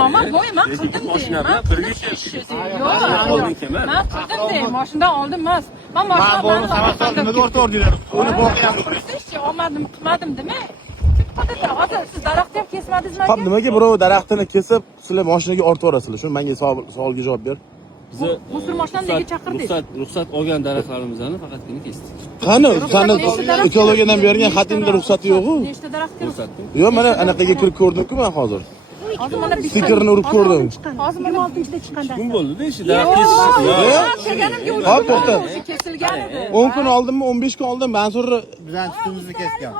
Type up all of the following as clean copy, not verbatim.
Normal bo'yman, qildim Mashina bilan birga yo'q. Men qildim dey, mashinadan oldim emas. Men mashina nimaga o'rtoq deylar? Uni boqyapmiz. olmadim, qilmadim demang. Hozir siz daraxtni ham kesmadingizmi? Xo'p, nimaga birov daraxtini kesib, sizlar mashinaga ortib yorasizlar? Shu menga savolga javob ber. Bizni Musul mashinani nega chaqirdingiz? ruxsat olgan daraxtlarimizni faqatgina kesdik. Qani, ekologiyadan bergan xatingda ruxsati yo'q-ku? Nechta daraxtga ruxsat? Yo'q, mana anaqaga kirib ko'rdim-ku men hozir. Hozir mana Stikerni urib ko'rdim. Hozir mana 26-da chiqqanda. Kun bo'ldi-da, ishi daraxt kesish. Kelganimga Hop, to'xta. kesilgan edi. 10 kun oldinmi, 15 kun oldin men sonra Bizdan tutimizni kesgan.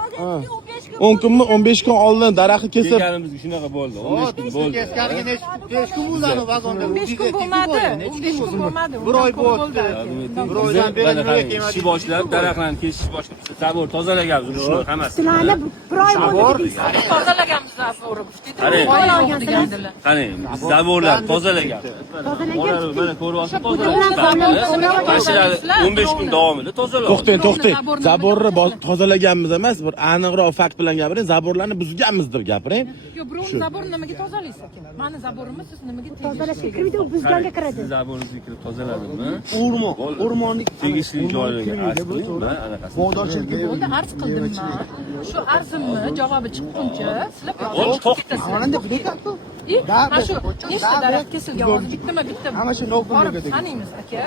10 kunmi, 15 kun oldin daraxtni kesib, Kelganimizga shunaqa bo'ldi. 15 kun bo'ldi. Kesganiga 5 kun bo'ldi ana vagonda. 15 kun bo'lmadi. 15 kun bo'lmadi. Bir oy bo'ldi. Bir oydan beri nimaga kelmadi? Ishi boshlab, daraxtlarni kesishni boshlab, zabor tozalaganmiz shuni hammasi. Sizlarni bir oy bo'ldi. Tozalaganmiz zaborni. Qarang. Degandilar. Qarang, biz zaborlarni tozalaganmiz. Mana ko'ryapsiz, tozalaganmiz. Mashinalar 15 kun davomida tozaladik. to'xtang. Zaborni tozalaganmiz emas, bir aniqroq fakt bilan gapiring, zaborlarni buzganmiz deb gapiring. Yo'q, birovni zaborini nimaga tozalaysiz? Mani zaborimni siz nimaga Tozalashga kirdi, u buzganga kiradi. Siz zaboringizga kirib tozaladimmi? O'rmonlik Tegishli joylarga arz qiling, man anaqasini. bog'dorchilikka bo'ldi, arz qildim men. Shu arzimni javobi chiqquncha sizlar Bo'ldi, to'xta. Xonanda bilyapti. mana shu nechta daraxt kesilgan hozir bittami? Hamma shu nok Borib bo'lgan. sanaymiz aka.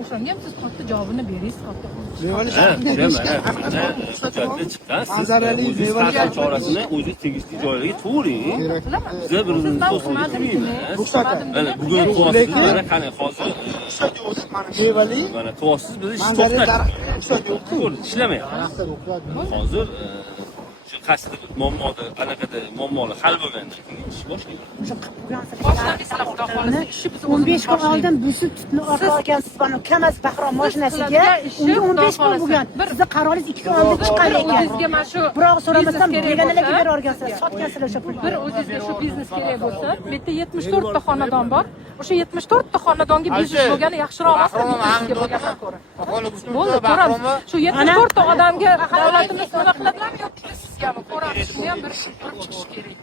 O'shanga ham siz katta javobini beringiz, katta. Hujjatda chiqqan, siz o'zingiz qanday chorasini o'zingiz tegishli joylarga to'g'ring. Biza bir-birimizni to'smaymiz. Mana bugun qilyapsiz, mana qani hozir Mevali. mana qilyapsiz, biz ish Manzarali to'xtatdik. daraxt yo'q. Ishlamayapmiz. Hozir shu qasdi muammoda anaqada muammolar hal bo'lgandan keyin ish boshlaymiz. Boshlaysizlar xudo xolasa. Ishi biz 15 kun oldin buzib tutni orqa olgansiz mana Kamaz Bahrom mashinasiga. Unga 15 kun bo'lgan. Sizni qaroringiz 2 kun oldin chiqqan ekan. o'zingizga mana shu Biroq so'ramasdan deganlarga berib o'rgansizlar. Sotgansizlar o'sha pulni. bir o'zingizga shu biznes kerak bo'lsa, bu yerda 74 ta xonadon bor. O'sha 74 ta xonadonga biznes bo'lgani yaxshiroq emasmi? Biznesga bo'lgandan ko'ra. Bo'ldi, ko'ramiz. Shu 74 ta odamga davlatimiz nima qiladimi yoki sizgami? Ko'ramiz. Shuni ham bir ko'rib chiqish kerak.